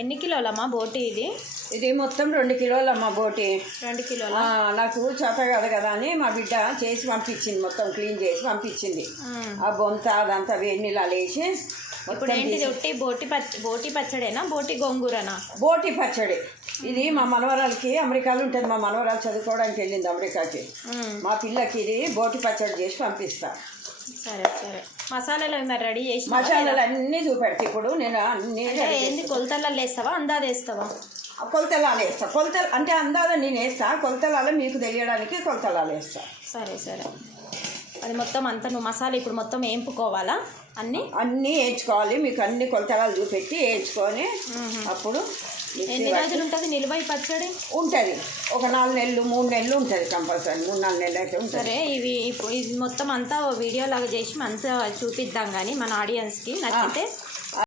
ఎన్ని కిలోలమ్మా బోటి ఇది? ఇది మొత్తం 2 కిలోలమ్మా బోటి. 2 కిలోల. నాకు చేత కాదు కదా అని మా బిడ్డ చేసి పంపించింది, మొత్తం క్లీన్ చేసి పంపించింది. ఆ బొంత అదంతా వేడి నీళ్ళు వేసి. ఇప్పుడు ఏంటిది? ఒట్టి బోటి పచ్చడేనా, బోటి గోంగూరనా? బోటి పచ్చడి. ఇది మా మనవరాలకి అమెరికాలో ఉంటుంది, మా మనవరాలు చదువుకోవడానికి వెళ్ళింది అమెరికాకి. మా పిల్లకి ఇది బోటి పచ్చడి చేసి పంపిస్తా. సరే సరే. మసాలాలు మరి రెడీ చేసి? మసాలాలు అన్నీ చూపెడతా ఇప్పుడు నేను. అన్నీ ఏంది కొలతలలో వేస్తావా, అందాది వేస్తావా? కొలతలాలు వేస్తా. కొలతలు అంటే అందాద నేను వేస్తా, కొలతలాలు మీకు తెలియడానికి కొలతలాలు వేస్తా. సరే సరే. అది మొత్తం అంతా నువ్వు మసాలా ఇప్పుడు మొత్తం వేయించుకోవాలా? అన్నీ వేయించుకోవాలి. మీకు అన్ని కొలతలాలు చూపెట్టి వేయించుకొని అప్పుడు. ఎన్ని రోజులు ఉంటుంది నిల్వ ఈ పచ్చడి? ఉంటుంది ఒక 4 నెలలు 3 నెలలు ఉంటుంది కంపల్సరీ. 3-4 నెలలు అయితే ఉంటుంది. సరే, ఇది మొత్తం అంతా వీడియో లాగా చేసి అంతా చూపిద్దాం కానీ మన ఆడియన్స్కి నచ్చితే